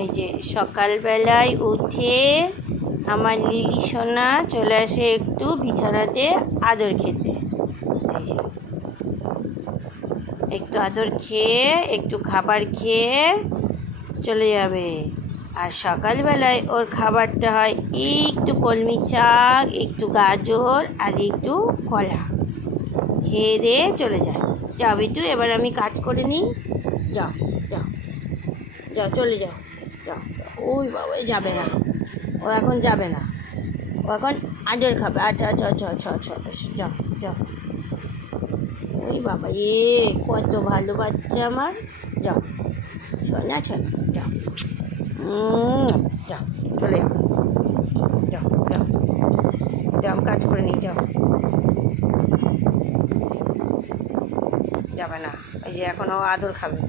এই যে সকালবেলায় উঠে আমার লিলি সোনা চলে আসে একটু বিছানাতে আদর খেতে। এই যে একটু আদর খেয়ে একটু খাবার খেয়ে চলে যাবে। আর সকালবেলায় ওর খাবারটা হয় একটু কলমি শাক, একটু গাজর আর একটু কলা, খেয়ে দিয়ে চলে যায়। যাও বিটু, এবার আমি কাজ করে নিই। যাও যাও যাও, চলে যাও, যাও। ওই বাবা, যাবে না, ও এখন যাবে না, ও এখন আদর খাবে। আচ্ছা আচ্ছা আচ্ছা আচ্ছা আচ্ছা, যাও যাও। ওই বাবা, কত ভালো বাচ্চা আমার। যাও শোনা শোনা, যাও। যাও, চলে যাও, যাও যাও যাও, কাজ করে নিই, যাও। যাবে না, এই যে এখনও আদর খাবে।